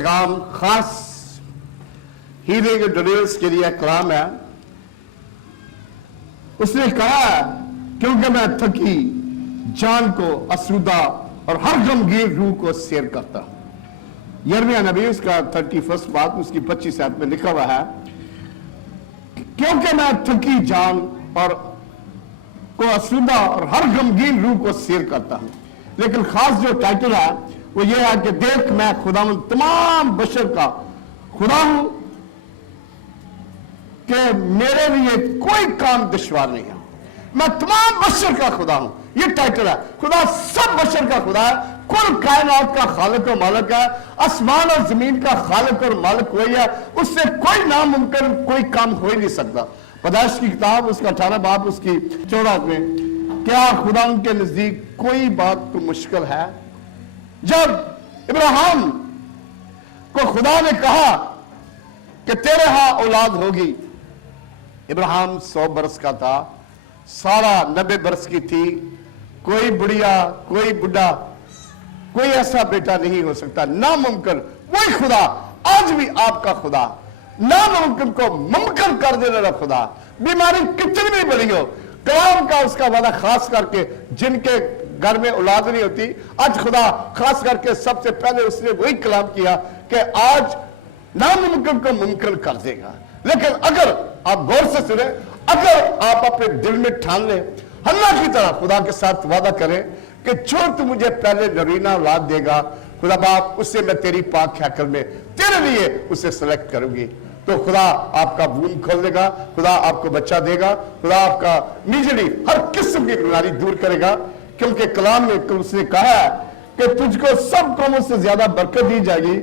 पैगाम खास healing deliverance के लिए कलाम है। उसने कहा क्योंकि मैं थकी जान को आसूदा और हर गमगीन रूह को सैर करता हूं। यिर्मयाह नबी उसका 31 बात उसकी 25 आयत में लिखा हुआ है, क्योंकि मैं थकी जान और को आसूदा और हर गमगीन रूह को सैर करता हूं। लेकिन खास जो टाइटल है वो ये है कि देख मैं खुदावंद तमाम बशर का खुदा हूं कि मेरे लिए कोई काम दुश्वार नहीं है। मैं तमाम बशर का खुदा हूं, ये टाइटल है। खुदा सब बशर का खुदा है, कुल कायनात का खालिक और मालिक है, आसमान और जमीन का खालिक और मालिक वही है। उससे कोई नामुमकिन कोई काम हो ही नहीं सकता। पैदाइश की किताब उसका 18 बाब उसकी 14 में, क्या खुदा के नजदीक कोई बात तो मुश्किल है? जब इब्राहिम को खुदा ने कहा कि तेरे यहां औलाद होगी, इब्राहिम 100 बरस का था, सारा 90 बरस की थी। कोई बुढ़िया कोई बुढ़ा कोई ऐसा बेटा नहीं हो सकता, नामुमकिन। वही खुदा आज भी आपका खुदा, नामुमकिन को मुमकिन कर देने वाला खुदा। बीमारी कितनी भी बड़ी हो, कलाम का उसका वादा खास करके जिनके घर में औलाद नहीं होती, आज खुदा खास करके सबसे पहले उसने वही कलाम किया कि आज नामुमकिन को मुमकिन कर देगा। लेकिन अगर आप गौर से सुने, अगर आप अपने दिल में ठान लें, हन्ना की तरह खुदा के साथ वादा करें कि जो तू मुझे पहले नरीना औलाद देगा खुदा बाप, उससे मैं तेरी पाक हैकल में तेरे लिए उसे सेलेक्ट करूंगी, तो खुदा आपका वूम खोल देगा, खुदा आपको बच्चा देगा, खुदा आपका मीजली हर किस्म की बीमारी दूर करेगा। क्योंकि कलाम में उसने कहा है कि तुझको सब कौमों से ज्यादा बरकत दी जाएगी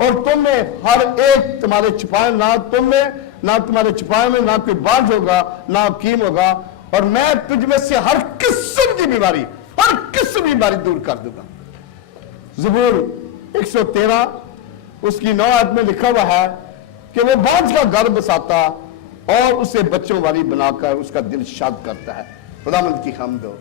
और तुम में हर एक तुम्हारे छिपाए, ना तुम में ना तुम्हारे छिपाए में ना कोई बांझ होगा ना हकीम होगा, और मैं तुझ में से हर किस्म की बीमारी, हर किस्म की बीमारी दूर कर दूंगा। ज़बूर 113 उसकी 9 आयत में लिखा हुआ है कि वो बांझ का घर बसाता और उसे बच्चों वाली बनाकर उसका दिल शाद करता है। खुदावंद की हम्द हो।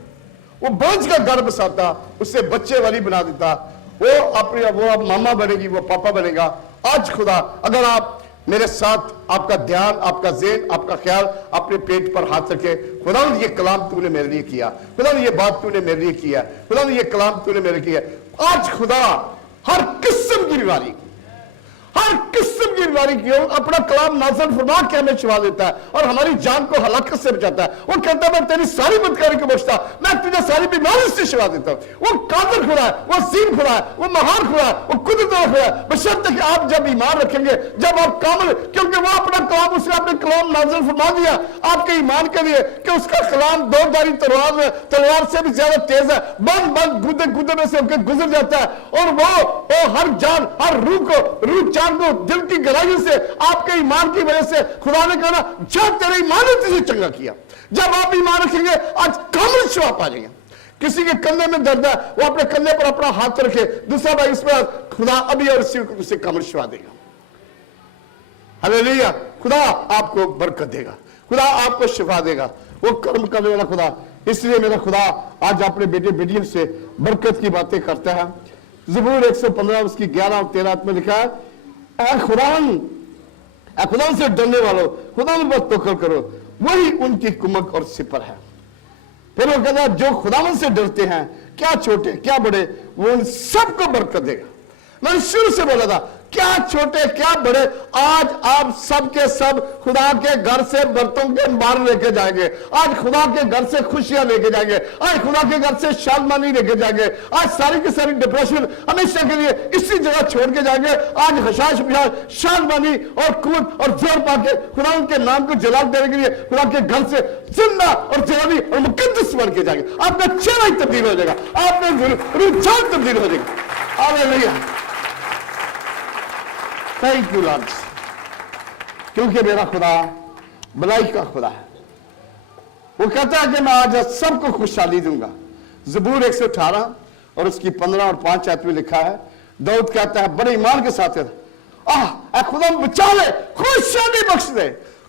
वो बांझ का घर बसाता, उसे बच्चे वाली बना देता, वो अपने वो अब मामा बनेगी, वो पापा बनेगा। आज खुदा अगर आप मेरे साथ आपका ध्यान, आपका ज़हन, आपका ख्याल अपने पेट पर हाथ रखे, खुदा ये कलाम तूने मेरे लिए किया, खुदा ये बात तूने मेरे लिए किया, खुदा ये कलाम तूने मेरे किया। आज खुदा हर किस्म की बीमारी, हर किस्म की बीमारी की अपना कलाम नाज़िल फरमा के हमें शिफा देता है और हमारी जान को हलाकत से बचाता है। वो कहता है मैं तेरी सारी बदकारी को बख्शता, मैं तुझे सारी बीमारी से शिफा देता हूं। वो कादिर खुदा है, वो अज़ीम खुदा है, वो महान खुदा है, वो कुदरत वाला खुदा है। बशर्ते कि आप जब ईमान रखेंगे, जब आप कामिल, क्योंकि वो अपना कलाम, उसने अपने कलाम नाज़िल फरमा दिया आपके ईमान के लिए कि उसका कलाम दो-धारी तलवार से भी ज्यादा तेज है, बंद बंद गूदे गूदे में से होकर गुजर जाता है और वो हर जान, हर रूह चांद को दिल की गहराइयों से आपके ईमान की वजह से खुदा ने कहा जब तेरे ईमान ने तुझे चंगा किया। जब आप ईमान रखेंगे आज कामिल शिफा पा जाएंगे। किसी के कंधे में दर्द है, वो अपने कंधे पर अपना हाथ रखे, दूसरा भाई इसमें खुदा अभी और इसी को उसे कामिल शिफा देगा। हालेलुया। खुदा आपको बरकत देगा, खुदा आपको शिफा देगा, वो कर्म करने वाला खुदा। इसलिए मेरा खुदा आज अपने बेटे बेटियों से बरकत की बातें करता है। ज़बूर 115 उसकी 11 और 13 में लिखा है, खुदा से डरने वालों, खुदा पर तवक्कुल करो, वही उनकी कुमक और सिपर है। फिर वो कहता है जो खुदावन से डरते हैं, क्या छोटे क्या बड़े, वो उन सबको बरकत देगा। मैंने शुरू से बोला था क्या छोटे क्या बड़े, आज आप सब के सब खुदा के घर से बर्तों के अंबार लेके जाएंगे, आज खुदा के घर से खुशियां लेके जाएंगे, आज खुदा के घर से शादमानी लेके जाएंगे, आज सारी की सारी डिप्रेशन हमेशा के लिए इसी जगह छोड़ के जाएंगे। आज हशाश शादमानी और कुवत और जोर पाके खुदा के नाम को जलाल देने के लिए खुदा के घर से जिंदा और जलाली और मुकद्दस बन के जाएंगे। आपका चेहरा ही तब्दील हो जाएगा, आपका रुझान तब्दील हो जाएगा। हालेलुया। थैंक यू लॉर्ड, क्योंकि मेरा खुदा भलाई का खुदा है। वो कहता है कि मैं आज सबको खुशहाली दूंगा। ज़बूर 118 और उसकी 15 और 5 आयत में लिखा है, दाऊद कहता है बड़े ईमान के साथ, खुदा बचा ले, खुशहाली बख्श दे।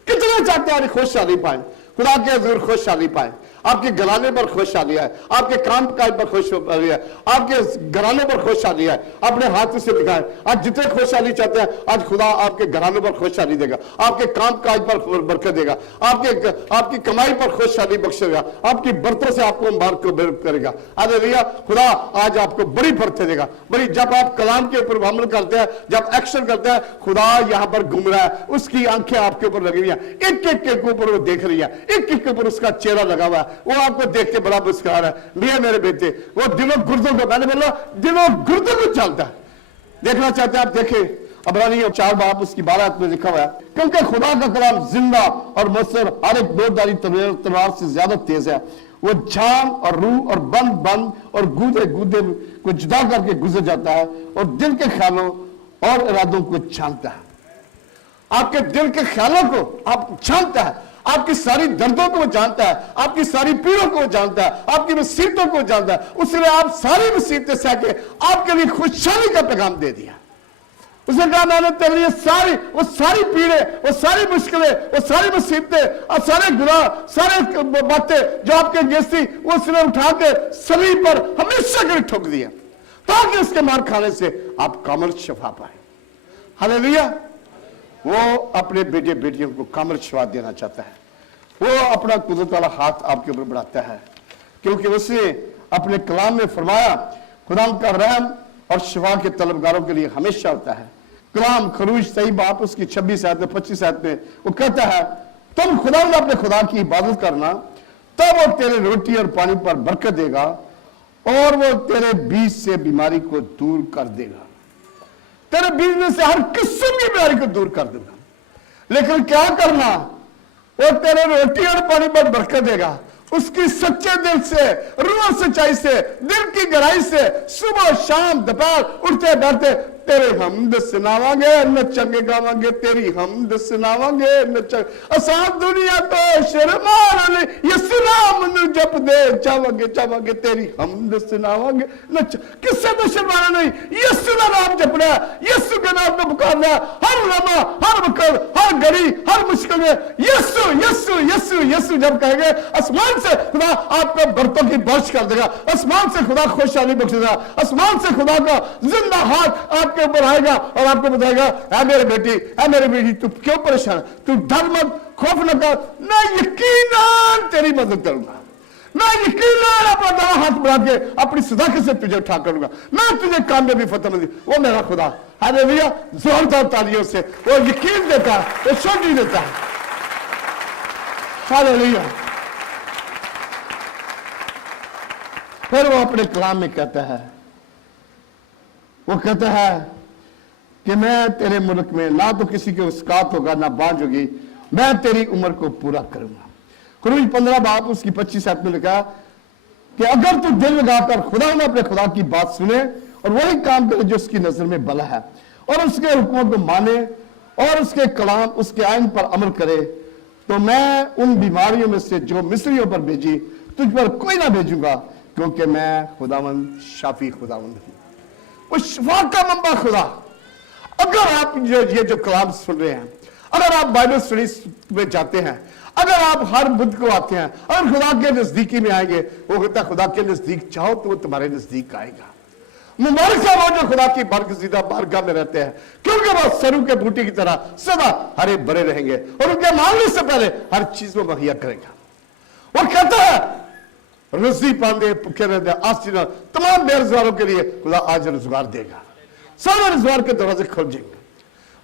कितने चाहते हैं खुशहाली पाए, खुदा के हजूर खुशहाली पाए। आपके घराने पर खुशहाली है, आपके काम काज पर खुशहाली है, आपके घराने पर खुशहाली है। अपने हाथ से दिखाएं, आज जितने खुशहाली चाहते हैं, आज खुदा आपके घराने पर खुशहाली देगा, आपके काम काज पर बरकत देगा, आपकी कमाई पर खुशहाली बख्शेगा, आपकी बरतों से आपको मुबारक करेगा। हालेलुया। खुदा आज आपको बड़ी बरकत देगा, बड़ी। जब आप कलाम के ऊपर अमल करते हैं, जब एक्शन करते हैं, खुदा यहां पर घूम रहा है, उसकी आंखें आपके ऊपर लगी हुई हैं, एक एक के ऊपर वो देख रही है, एक एक के ऊपर उसका चेहरा लगा हुआ है, वो आपको देख के बड़ा मुस्कुरा रहा है। मेरे बेटे, वो दिलों गुर्दों को, मैंने बोला दिलों गुर्दों को चलता है। देखना चाहते हैं आप, देखें अब्रानियों 4 बाब उसकी 12 में लिखा हुआ है, क्योंकि खुदा का कलाम जिंदा और मुसर हर एक दोधारी तलवार से ज्यादा तेज है, वो जान और रूह और बंद और गूदे को जुदा करके गुजर जाता है और दिल के ख्यालों और इरादों को जानता है। आपके दिल के ख्यालों को आप जानता है, आपकी सारी दर्दों को जानता है, आपकी सारी पीड़ों को जानता है, आपकी मुसीबतों को जानता है। उसने आप सारी मुसीबतें सह के आपके लिए खुशहाली का पैगाम दे दिया। उसने कहा मैंने तेरे लिए वो सारी पीड़े, वो सारी मुश्किलें, वो सारी मुसीबतें और सारे गुनाह, सारे बातें जो आपके अगेंस्ट थी, वो उसने उठा के सलीब पर हमेशा के लिए ठोक दिया, ताकि उसके मार खाने से आप कामिल शफा पाए। हालेलुया। वो अपने बेटे बेटियों को कामिल शफा देना चाहता है। वो अपना कुदरत वाला हाथ आपके ऊपर बढ़ाता है, क्योंकि उसने अपने कलाम में फरमाया खुदा का रहम और शफा के तलबगारों के लिए हमेशा होता है। कलाम खरूज सही बाप उसकी 26 आयत में 25 आयत में वो कहता है, तुम खुदा अपने खुदा की इबादत करना, तब वो तेरे रोटी और पानी पर बरकत देगा और वो तेरे बीच से बीमारी को दूर कर देगा। तेरे बीच में से हर किस्म की बीमारी को दूर कर देगा। लेकिन क्या करना, वो तेरे रोटी और पानी पर बरकत देगा, उसकी सच्चे दिल से, रूह सच्चाई से, दिल की गहराई से, सुबह शाम दोपहर उठते बैठते तेरे हमद सुनावांगे, नचंगे गावांगे, तेरी हमद सुनावांगे नचंगे। असां दुनिया तो शर्मान यसु नाम नु जप दे चावांगे तेरी हमद सुनावांगे नच। किससे तो शर्माना नहीं, यसु का नाम जपना, यसु के नाम को पुकारना, हर लम्हा, हर वक्त, हर घड़ी, हर मुश्किल में यसु यसु यसु यसु जब कहेंगे, आसमान से खुदा आपको बरतों की बारिश कर देगा, आसमान से खुदा खुशहाली बख्शेगा, आसमान से खुदा का जिंदा हाथ आपके ऊपर आएगा और आपको बताएगा, ऐ मेरे बेटी, ऐ मेरी बेटी, तू क्यों परेशान, तू डर मत, खौफ न कर, मैं यकीनन तेरी मदद करूंगा, मैं यकीनन अपना दाया हाथ बढ़ा के अपनी सदाकत से तुझे उठा करूंगा, मैं तुझे कामयाबी फतेह दी। वो मेरा खुदा, हालेलुया। जोरदार तालियों से वो यकीन देता है, वो शांति देता है। हालेलुया। फिर वो अपने कलाम में कहता है, वो कहता है कि मैं तेरे मुल्क में ना तो किसी के उसकात होगा ना बांझ होगी, मैं तेरी उम्र को पूरा करूंगा। खुरूज 15 बाब उसकी 25 आयत में लिखा कि अगर तू दिल लगाकर खुदा में अपने खुदा की बात सुने और वही काम करे जो उसकी नजर में भला है और उसके हुक्मों को माने और उसके कलाम, उसके आइन पर अमल करे, तो मैं उन बीमारियों में से जो मिस्रियों पर भेजी तुझ पर कोई ना भेजूंगा, क्योंकि मैं खुदावंद शाफी खुदावंद हूं। वो शफा का मंबा खुदा। अगर आप ये जो कलाम सुन रहे हैं, अगर आप बाइबल स्टडी में जाते हैं, अगर आप हर बुध को आते हैं, अगर खुदा के नजदीकी में आएंगे, वो कहता है खुदा के नजदीक चाहो तो वो तुम्हारे नजदीक आएगा। मुबारक है वो जो खुदा की बरगज़ीदा बारगाह में रहते हैं, क्योंकि वो सरू के बूटे की तरह सदा हरे भरे रहेंगे और उनके मांगने से पहले हर चीज में मुहैया करेगा। वो कहता है रोजी पांदे भूखे रहते आस्तीना तमाम बेरोजगारों के लिए खुदा आज रोजगार देगा, सारे रोजगार के दरवाजे खुल जाएंगे।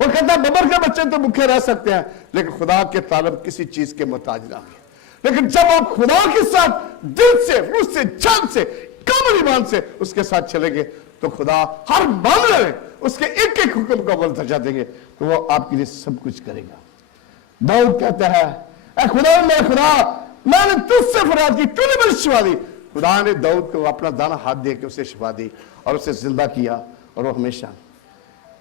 वो कहता है बबर के बच्चे तो भूखे रह सकते हैं, लेकिन खुदा के तालब किसी चीज के मोहताज ना है। लेकिन जब आप खुदा के साथ दिल से, रूह से, जान से, कामिल ईमान से उसके साथ चलेंगे, तो खुदा हर मामले में उसके एक एक हुक्म का अमल दर्जा देंगे, तो वो आपके लिए सब कुछ करेगा। दाऊद कहता है, ऐ खुदा मेरा खुदा, मैंने तुझसे फरियाद की, तूने मुझे शिफा दी। खुदा ने दाऊद को अपना दाना हाथ दे के उसे शिफा दी और उसे जिंदा किया, और वो हमेशा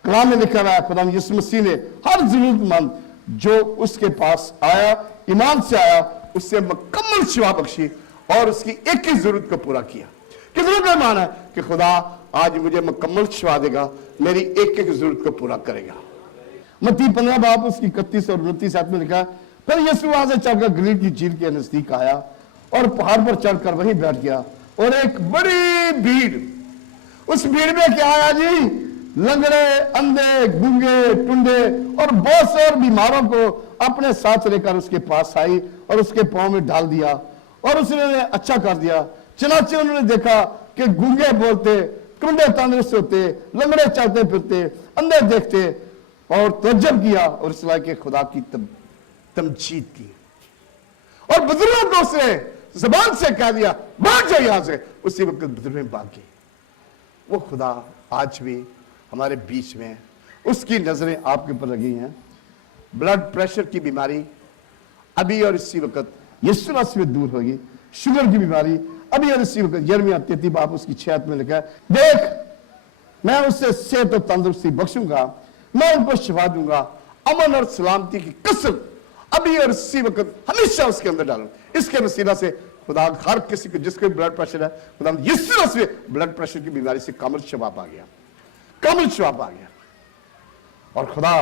कलाम में लिखा हुआ है खुदा यीशु मसीह ने हर जरूरतमंद जो उसके पास आया, ईमान से आया, उससे मुकम्मल शिफा बख्शी और उसकी एक एक जरूरत को पूरा किया। कितना बेईमान है कि खुदा आज मुझे मुकम्मल शिफा देगा, मेरी एक एक जरूरत को पूरा करेगा। मत्ती 15 बाब उसकी 31 और 29 आयत में लिखा, फिर यीशु वहां से चलकर गलील की झील के नजदीक आया और पहाड़ पर चढ़कर वहीं बैठ गया। और एक बड़ी भीड़, उस भीड़ में क्या आया जी, लंगड़े, अंधे, गूंगे, टुंडे और बहुत से और बीमारों को अपने साथ लेकर उसके पास आई और उसके पांव में डाल दिया और उसने अच्छा कर दिया। चनाचे उन्होंने देखा कि गूंगे बोलते, टुंडे तंदुरुस्त होते, लंगड़े चलते फिरते, अंधे देखते, और तवज्जो किया और इस लायक के खुदा की तमजीद की। और बुजुर्गों को उसने जबान से कह दिया भाग जाओ यहां से। उसी वक्त बुजुर्ग भागे। वो खुदा आज भी हमारे बीच में है, उसकी नजरें आपके ऊपर लगी हैं। ब्लड प्रेशर की बीमारी अभी और इसी वक्त यीशु मसीह में दूर होगी। शुगर की बीमारी अभी और इसी वक्त, यिर्मयाह 33 बाब उसकी 6 में लिखा है, देख मैं उससे सेहत और तंदुरुस्ती बख्शूंगा, मैं उनको शिफा दूंगा, अमन और सलामती की कसम अभी और इसी वक्त हमेशा उसके अंदर डालूं। इसके वसीला से खुदा हर किसी को जिसको ब्लड प्रेशर है, खुदा यीशु मसीह ब्लड प्रेशर की बीमारी से कामिल शफा आ गया, कामिल शफा आ गया। और खुदा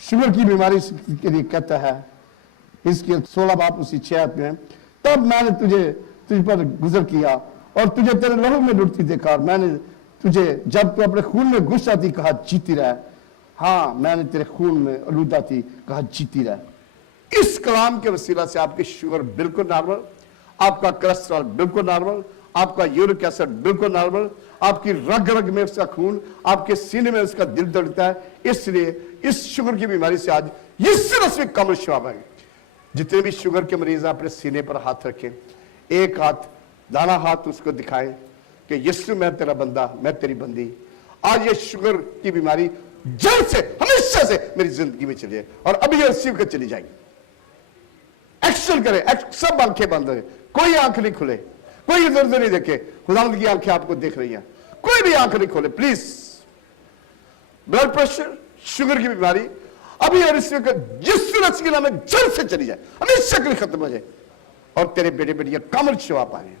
शुगर की बीमारी के लिए कहता है, इसके 16 बाब उसी 6 में, तब मैंने तुझ पर गुजर किया और तुझे तेरे लहू में लुटती देखा, और मैंने तुझे जब तू अपने खून में गुस्सा थी कहा जीती रह। हाँ, मैंने तेरे खून में आलूदा थी कहा जीती रह। इस कलाम के वसीला से आपकी शुगर बिल्कुल नॉर्मल, आपका कोलेस्ट्रॉल बिल्कुल नॉर्मल, आपका यूरिक एसिड बिल्कुल नॉर्मल, आपकी रग रग में उसका खून, आपके सीने में उसका दिल धड़कता है। इसलिए इस शुगर की बीमारी से आज यीशु मसीह कमल शफा है। जितने भी शुगर के मरीज अपने सीने पर हाथ रखें, एक हाथ दाना हाथ उसको दिखाएं कि यीशु मैं तेरा बंदा, मैं तेरी बंदी। आज ये शुगर की बीमारी जड़ से हमेशा से मेरी जिंदगी में चली है और अभी ये रिसीव कर चली जाएगी। एक्शन करें, सब आंखें बंद है, कोई आंख नहीं खुले, कोई इधर उधर नहीं देखे, खुदावंद की आंखें आपको देख रही हैं, कोई भी आंख नहीं खोले प्लीज। ब्लड प्रेशर, शुगर की बीमारी अभी और इस वक्त यीशु मसीह के नाम में जड़ से चली जाए, हमेशा के लिए खत्म हो जाए और तेरे बेटे बेटियां कामिल शफा पाए।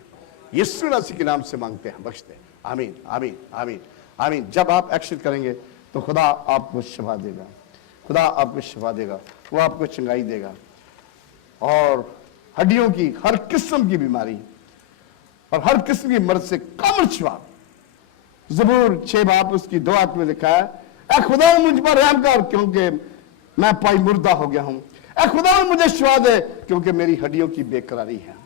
यीशु मसीह के नाम से मांगते हैं, बख्शते हैं। आमीन, आमीन, आमीन, आमीन। जब आप एक्शन करेंगे तो खुदा आपको शफा देगा, खुदा आपको शफा देगा, वो आपको चंगाई देगा। और हड्डियों की हर किस्म की बीमारी और हर किस्म की मर्ज से कामिल शफा। ज़बूर 6 बाब उसकी 2 आयत में लिखा है, ऐ खुदा मुझ पर रहम कर क्योंकि मैं पाई मुर्दा हो गया हूं। ऐ खुदा मुझे शफा दे क्योंकि मेरी हड्डियों की बेकरारी है।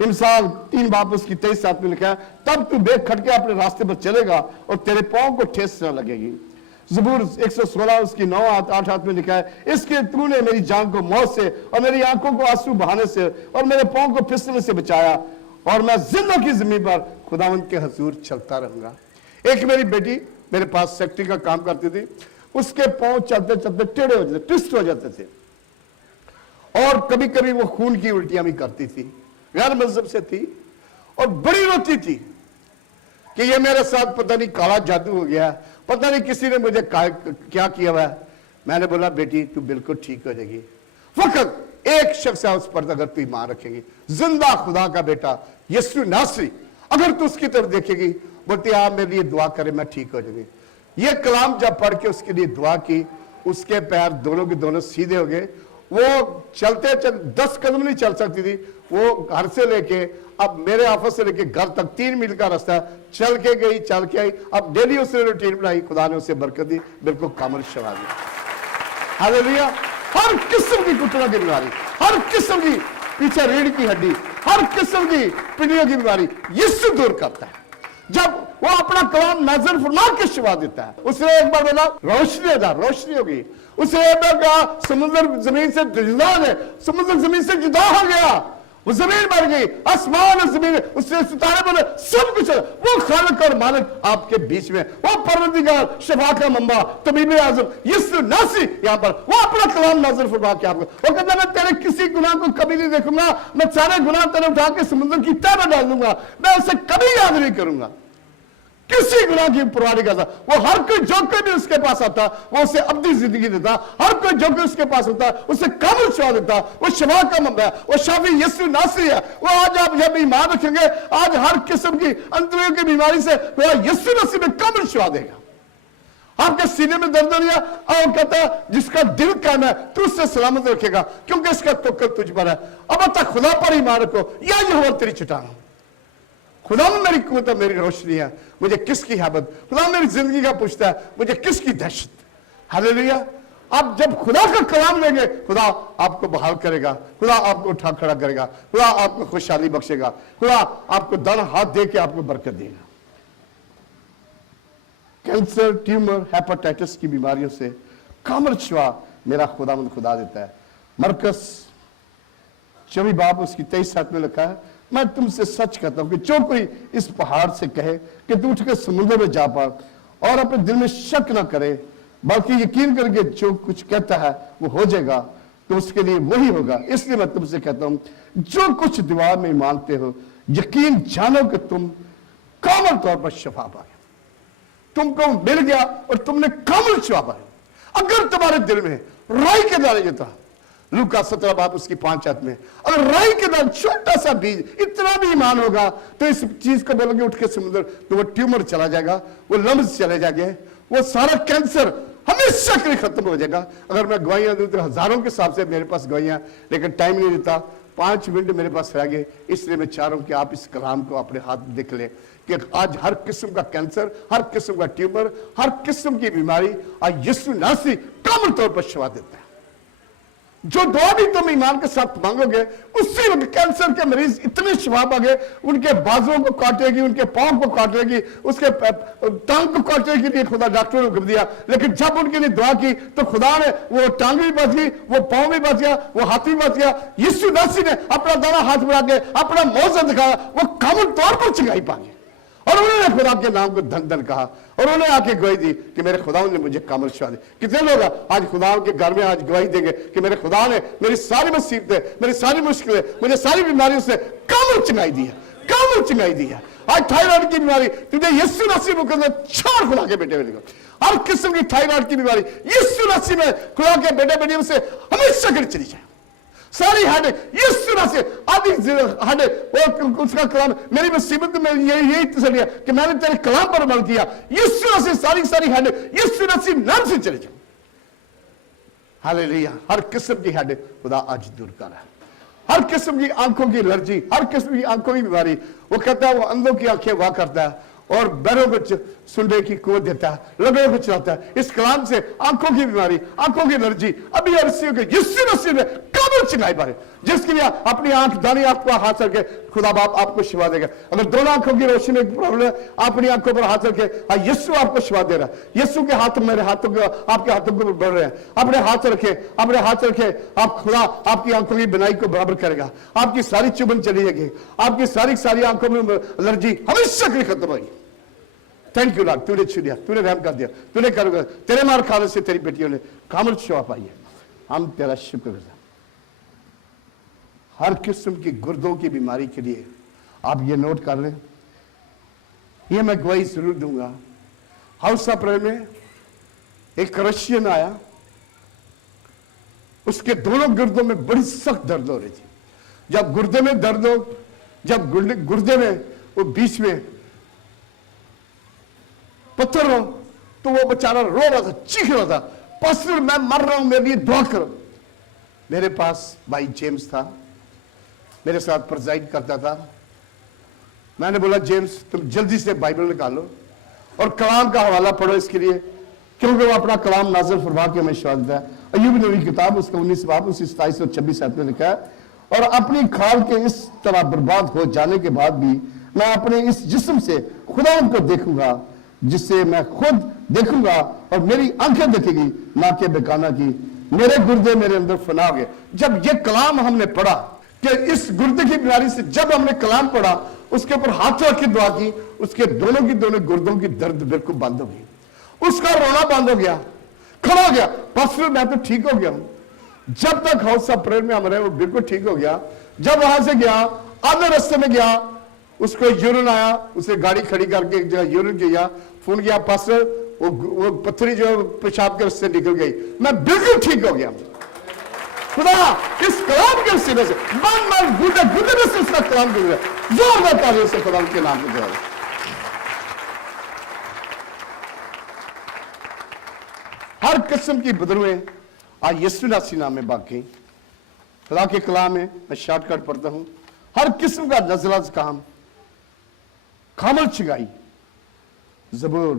इंसान 3 बाब उसकी 23 आयत में लिखा है, तब तू बेख खटके अपने रास्ते पर चलेगा और तेरे पांव को ठेस न लगेगी। ज़बूर 116 उसकी 9 आयत 8 आयत में लिखा है, इसके तूने मेरी जान को मौत से और मेरी आंखों को आंसू बहाने से और मेरे पांव को फिसलने से बचाया और मैं जिंदों की जमीन पर खुदावंद के हुजूर चलता रहूंगा। एक मेरी बेटी मेरे पास सेक्रेटरी का काम करती थी, उसके पांव चलते चलते टेढ़े हो जाते, ट्विस्ट हो जाते थे और कभी कभी वो खून की उल्टियां भी करती थी, गैर मजहब से थी और बड़ी रोती थी कि ये मेरे साथ पता नहीं काला जादू हो गया, पता नहीं किसी ने मुझे क्या किया हुआ है। मैंने बोला बेटी तू बिल्कुल ठीक हो जाएगी, फकत एक शख्स है उस पर अगर तू ईमान रखेगी, जिंदा खुदा का बेटा यीशु नासरी, अगर तू उसकी तरफ देखेगी, बोलती आप मेरे लिए दुआ करे मैं ठीक हो जाऊंगी। ये कलाम जब पढ़ के उसके लिए दुआ की, उसके पैर दोनों के दोनों सीधे हो गए। वो चलते 10 कदम नहीं चल सकती थी, वो घर से लेके अब मेरे ऑफिस से लेके घर तक 3 मील का रास्ता चल के गई, चल के आई। अब डेली उसने रूटीन बनाई, खुदा ने उसे बरकत दी, बिल्कुल कामिल शफा दी। हालेलुया। हर किस्म की घुटनों की बीमारी, हर किस्म की पीछे रीढ़ की हड्डी, हर किस्म की पिंडियों की बीमारी यीशु दूर करता है। जब वो अपना कलाम नाज़िल फरमा के शफा देता है। उसने एक बार बोला रोशनी हो जा, रोशनी होगी। उसने एक बार कहा समुद्र जमीन से जुदा है, समुद्र जमीन से जुदा हो गया, वो जमीन बन गई, आसमान और जमीन, उसने सितारे बने, सब कुछ। वो खालिक और मालिक आपके बीच में, वो परवरदिगार, शफा का मंबा, तबीब आज़म यीशु नासरी यहाँ पर वो अपना कलाम नाज़िल फरमा के आपको, वो कहता मैं तेरे किसी गुनाह को कभी नहीं देखूंगा, मैं सारे गुनाह तेरे उठा के समुद्र की तह में डाल दूंगा, मैं उसे कभी याद नहीं करूंगा, किसी गुनाह की परवाह नहीं करता। वो हर कोई जो कोई भी उसके पास आता वो उसे अब्दी जिंदगी देता, हर कोई जो कोई उसके पास होता उसे कामिल शफा देता। वो शफा का मंबा है, वो शाफी यीशु नासरी है। वो आज आप जब ईमान रखेंगे, आज हर किस्म की अंतरियों की बीमारी से वो यीशु मसीह में कामिल शफा देगा। आपके सीने में दर्द नहीं है, और कहता है जिसका दिल कायम है तू उससे सलामत रखेगा क्योंकि इसका तवक्कुल तुझ पर है। अब तक खुदा पर ईमान रखो, या यहोवा तेरी चट्टान, खुदा में मेरी कुव्वत है, मेरी रोशनी है, मुझे किसकी हैबत, खुदा मेरी जिंदगी का पूछता है मुझे किसकी दहशत। हालेलुया। आप जब खुदा का कलाम लेंगे खुदा आपको बहाल करेगा, खुदा आपको उठा खड़ा करेगा, खुदा आपको खुशहाली बख्शेगा, खुदा आपको दाना हाथ दे के आपको बरकत देगा। कैंसर, ट्यूमर, हेपेटाइटिस की बीमारियों से कामल शिफा मेरा खुदा देता है। मरकस 24 बाब उसकी 23 में लिखा है, मैं तुमसे सच कहता हूं कि जो कोई इस पहाड़ से कहे कि तू उठ के समुद्र में जा पड़ और अपने दिल में शक ना करे बल्कि यकीन करके जो कुछ कहता है वो हो जाएगा, तो उसके लिए वही होगा। इसलिए मैं तुमसे कहता हूं जो कुछ दुआ में मांगते हो यकीन जानो कि तुम कामल तौर पर शिफा पाए। तुमको मिल गया और तुमने कामल शिफा पाई। अगर तुम्हारे दिल में राई के दाने जो था, लूका 17 बाब उसकी 5 में, अगर राई के दाने छोटा सा बीज इतना भी ईमान होगा तो इस चीज को बोलोगे उठ के समुद्र, तो वो ट्यूमर चला जाएगा, वो लम्स चले जाएंगे, वो सारा कैंसर हमेशा के लिए खत्म हो जाएगा। अगर मैं गवाहियां दूं तो हजारों के हिसाब से मेरे पास गवाहियां, लेकिन टाइम नहीं देता, 5 मिनट मेरे पास रह गए, इसलिए मैं चाह रहा हूं कि आप इस कलाम को अपने हाथ में देख लें कि आज हर किस्म का कैंसर, हर किस्म का ट्यूमर, हर किस्म की बीमारी आज यीशु नासरी कामल तौर पर शिफा देता है। जो दुआ भी तुम ईमान के साथ मांगोगे उसी वक्त कैंसर के मरीज इतने शिफा पागे, उनके बाजुओं को काटेगी, उनके पांव को काटेगी, उसके टांग को काटने के लिए खुदा डॉक्टर ने हुक्म दिया, लेकिन जब उनके लिए दुआ की तो खुदा ने वो टांग भी बच गई, वो पांव भी बच गया, वो हाथ भी बच गया। यीशु मसीह ने अपना दाना हाथ बढ़ा के अपना मौजूद दिखाया, वो कामल तौर पर चंगाई पागे और उन्होंने खुदा के नाम को धन धन कहा और उन्होंने आके गवाही दी कि मेरे खुदा ने मुझे कामल शिफा दी। कितने लोग आज खुदा के घर में आज गवाही देंगे कि मेरे खुदा ने मेरी सारी मुसीबतें, मेरी सारी मुश्किलें, मुझे सारी बीमारियों से कामल चंगाई दी है, कामल चंगाई दी है। आज थायराइड की बीमारी तुझे यीशु मसीह में छोड़ खुदा के बेटे बेटे को, हर किस्म की थायराइड की बीमारी यीशु मसीह में खुदा के बेटे बेटियों से हमेशा कर चली जाए। सारी हाडे यीशु मसीह आदि हाडे और उसका कलाम मेरी मुसीबत में यही तसल्ली है कि मैंने तेरे कलाम पर अमल किया। यीशु मसीह सारी हाडे यीशु मसीह नाम से चले जाए। हालेलुया। हर किस्म की हाडे खुदा आज दूर कर रहा है, हर किस्म की आंखों की एलर्जी, हर किस्म की आंखों की बीमारी, वो कहता है वो अंधों की आंखें वाह करता है और बैरों को सुनने की कुव्वत देता है, लबों को चलाता है। इस कलाम से आंखों की बीमारी, आंखों की एलर्जी अभी अरसियों के यीशु मसीह ने कामल चंगाई पाए। जिसके लिए अपनी आंख दानी आंख पर हाथ रखे खुदा बाप आपको शिफा देगा। अगर दोनों आंखों की रोशनी में प्रॉब्लम है अपनी आंखों पर हाथ रखे, यीशु आपको शिफा दे रहा है। यीशु के हाथ मेरे हाथों के आपके हाथों को बढ़ रहे हैं, अपने हाथ रखे, अपने हाथ रखे, आप खुदा आपकी आंखों की बिनाई को बराबर करेगा, आपकी सारी चुभन चली जाएगी, आपकी सारी आंखों में एलर्जी हमेशा के लिए खत्म होगी। थैंक यू लॉर्ड, तूने छू दिया, तूने रहम कर दिया, तूने कर, तेरे मार खाने से तेरी बेटियों ने कामल शिफा पाई है। हम तेरा शुक्र गुजार। हर किस्म की गुर्दों की बीमारी के लिए आप ये नोट कर लें, ये मैं गवाही जरूर दूंगा। हाउस ऑफ प्रेयर में एक रशियन आया, उसके दोनों गुर्दों में बड़ी सख्त दर्द हो रही थी। जब गुर्दे में दर्द हो, जब गुर्दे में वो बीच में पत्थर हो, तो वो बेचारा रो रहा था, चीख रहा था, पास्टर मैं मर रहा हूं, मेरे लिए दुआ करो। मेरे पास भाई जेम्स था, मेरे साथ प्रेजाइड करता था। मैंने बोला जेम्स तुम जल्दी से बाइबल निकालो और कलाम का हवाला पढ़ो इसके लिए, क्योंकि वो अपना कलाम नाज़िल फरमा के हमें शिफा देता है। अय्यूब नबी किताब उसका 19 बाब उसकी 27 और 26 में लिखा है, और अपनी खाल के इस तरह बर्बाद हो जाने के बाद भी मैं अपने इस जिस्म से खुदा को देखूंगा जिससे मैं खुद देखूंगा और मेरी आंखें देखेगी, ना के बेगाना की। मेरे गुर्दे मेरे अंदर फना हो गए। जब ये कलाम हमने पढ़ा कि इस गुर्दे की बीमारी से जब हमने कलाम पढ़ा, उसके ऊपर हाथ रख के दुआ की, उसके दोनों की दोनों गुर्दों की दर्द बिल्कुल बंद हो गई, उसका रोना बंद हो गया, खड़ा हो गया, पास्टर मैं तो ठीक हो गया हूं। जब तक हाउस ऑफ प्रेयर में हम रहे वो बिल्कुल ठीक हो गया। जब वहां से गया, आधे रास्ते में गया, उसको यूरिन आया, उसे गाड़ी खड़ी करके एक जगह यूरिन किया, फोन किया पास्टर वो पत्थरी जो पेशाब के रास्ते निकल गई, मैं बिल्कुल ठीक हो गया। खुदा इस कलाम के वसीले से मन गुदे से उसका कलाम गुजरा, जोरदार तालियों से खुदा के नाम को जोड़ा। हर किस्म की बदलुएं आज यीशु नासी नाम में बाकी खुदा के कलाम में मैं शॉर्टकट पढ़ता हूं। हर किस्म का नजराज काम कामल चिगाई जबूर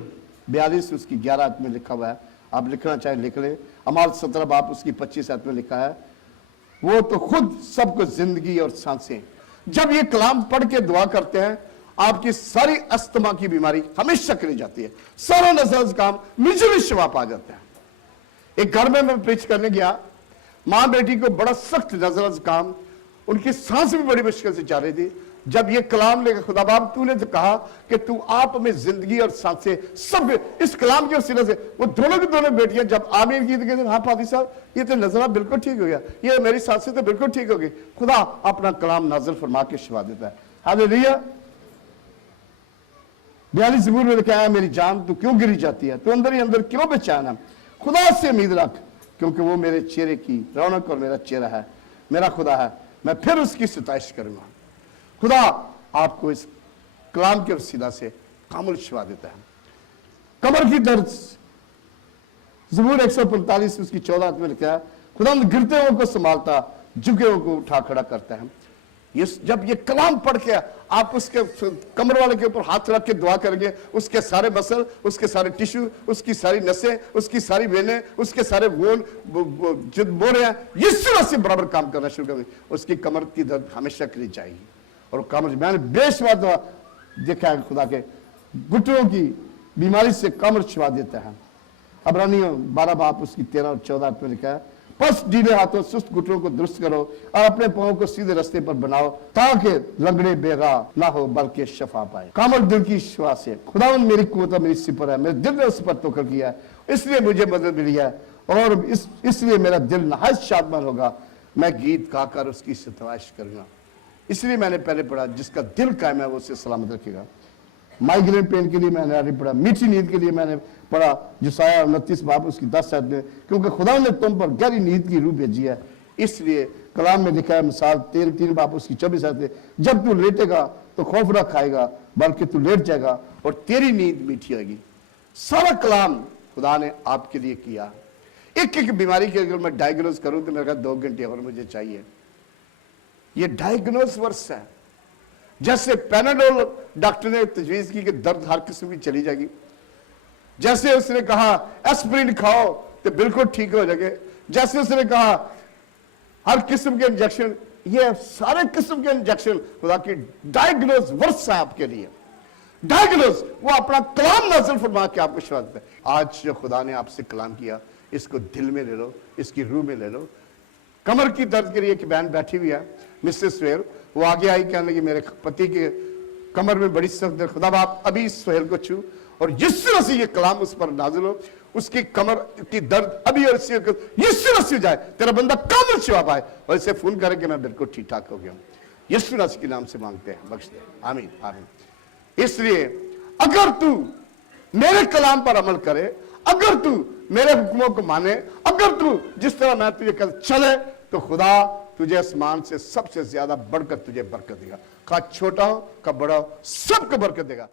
42 उसकी 11 में लिखा हुआ है, आप लिखना चाहे लिख लें। अमाल 17 बाप उसकी 25 में लिखा है, वो तो खुद सबको जिंदगी और सांसें। जब ये कलाम पढ़ के दुआ करते हैं आपकी सारी अस्थमा की बीमारी हमेशा करी जाती है, सारा नजर काम मिजली शिवा पा जाता है। एक घर में मैं प्रीच करने गया, मां बेटी को बड़ा सख्त नजर काम, उनकी सांस भी बड़ी मुश्किल से जा रही थी। जब ये कलाम लेकर खुदा बाप तूने तो कहा कि तू आप में जिंदगी और सांसें सब इस कलाम के वसीले से, वो दोनों की दोनों बेटियां जब आमीन की तो हाँ पादी साहब ये तो नजरा बिल्कुल ठीक हो गया, ये मेरी सांसें तो बिल्कुल ठीक हो गई। खुदा अपना कलाम नाज़िल फरमा के शिफा देता है। हालेलुया। 42 ज़बूर में लिखा है, मेरी जान तू क्यों गिरी जाती है, तू अंदर ही अंदर क्यों बेचैन है, खुदा से उम्मीद रख क्योंकि वो मेरे चेहरे की रौनक और मेरा चेहरा है, मेरा खुदा है, मैं फिर उसकी सताइश करूंगा। खुदा आपको इस कलाम के वसीला से कामुल शिफा देता है। कमर की दर्द ज़बूर 145 उसकी 14 में लिखा है, खुदा गिरते हुए को संभालता, झुके हुए को उठा खड़ा करता है। ये जब ये कलाम पढ़ के आप उसके कमर वाले के ऊपर हाथ रख के दुआ करेंगे, उसके सारे मसल, उसके सारे टिश्यू, उसकी सारी नसें, उसकी सारी वेनें, उसके सारे बोन जो बोरे हैं यीशु मसीह बराबर काम करना शुरू कर देंगे। उसकी कमर की दर्द हमेशा करी जाएगी। और कमर मैंने बेशुमार देखा है खुदा के घुटनों की बीमारी से कमर छिपा देता है। अब्रानियों 12 बाप उसकी 13 और 14 में लिखा है, बस ढीले हाथों सुस्त घुटनों को दुरुस्त करो और अपने पांवों को सीधे रास्ते पर बनाओ ताकि लंगड़े बेराह ना हो बल्कि शफा पाए। कामल दिल की शिफा से खुदावन मेरी कुव्वत मेरी सिपर है, मेरे दिल ने उस पर तोकर किया है, इसलिए मुझे मदद मिली है और इसलिए मेरा दिल नहायत शादमान होगा, मैं गीत गाकर उसकी सतवाइश करूंगा। इसलिए मैंने पहले पढ़ा, जिसका दिल कायम है वो उसे सलामत रखेगा। माइग्रेन पेन के लिए मैंने आगे पढ़ा, मीठी नींद के लिए मैंने पढ़ा जिसाया 29 बाप उसकी 10 में, क्योंकि खुदा ने तुम पर गहरी नींद की रूह भेजी है। इसलिए कलाम में लिखा है मिसाल 3 बाप उसकी 24 में, जब तू लेटेगा तो खौफ न खाएगा बल्कि तू लेट जाएगा और तेरी नींद मीठी होगी। सारा कलाम खुदा ने आपके लिए किया। एक एक बीमारी की अगर मैं डायग्नोज करूं तो मेरे 2 घंटे और मुझे चाहिए। ये डायग्नोज वर्स है। जैसे पैनाडोल डॉक्टर ने तजवीज की कि दर्द हर किस्म की चली जाएगी, जैसे उसने कहा एस्पिरिन खाओ तो बिल्कुल ठीक हो जाएगा, जैसे उसने कहा हर किस्म के इंजेक्शन, ये सारे किस्म के इंजेक्शन खुदा की डायग्नोज वर्स है आपके लिए। डायग्नोज वो अपना कलाम नाज़िल फरमा के आपको शिफा देता है। आज जो खुदा ने आपसे कलाम किया इसको दिल में ले लो, इसकी रूह में ले लो। कमर की दर्द के लिए एक बहन बैठी हुई है मिसेस सुहेल, वो आगे आई कहने लगी मेरे पति के कमर में बड़ी सख्त दर्द, खुदा बाप अभी सुहेल को छू और यीशु मसीह ये कलाम उस पर नाज़िल हो, उसकी कमर की दर्द अभी और यीशु मसीह जाए, तेरा बंदा कामल शिफा पाए और इसे फोन करे कि मैं बिल्कुल ठीक ठाक हो गया हूं। यीशु मसीह के नाम से मांगते हैं, बख्श दे, आमीन आमीन। इसलिए अगर तू मेरे कलाम पर अमल करे, अगर तू मेरे हुक्मों को माने, अगर तू जिस तरह मैं तुझे कल चले, तो खुदा तुझे आसमान से सबसे ज्यादा बढ़कर तुझे बरकत देगा। खा छोटा हो का बड़ा हो, सबको बरकत देगा।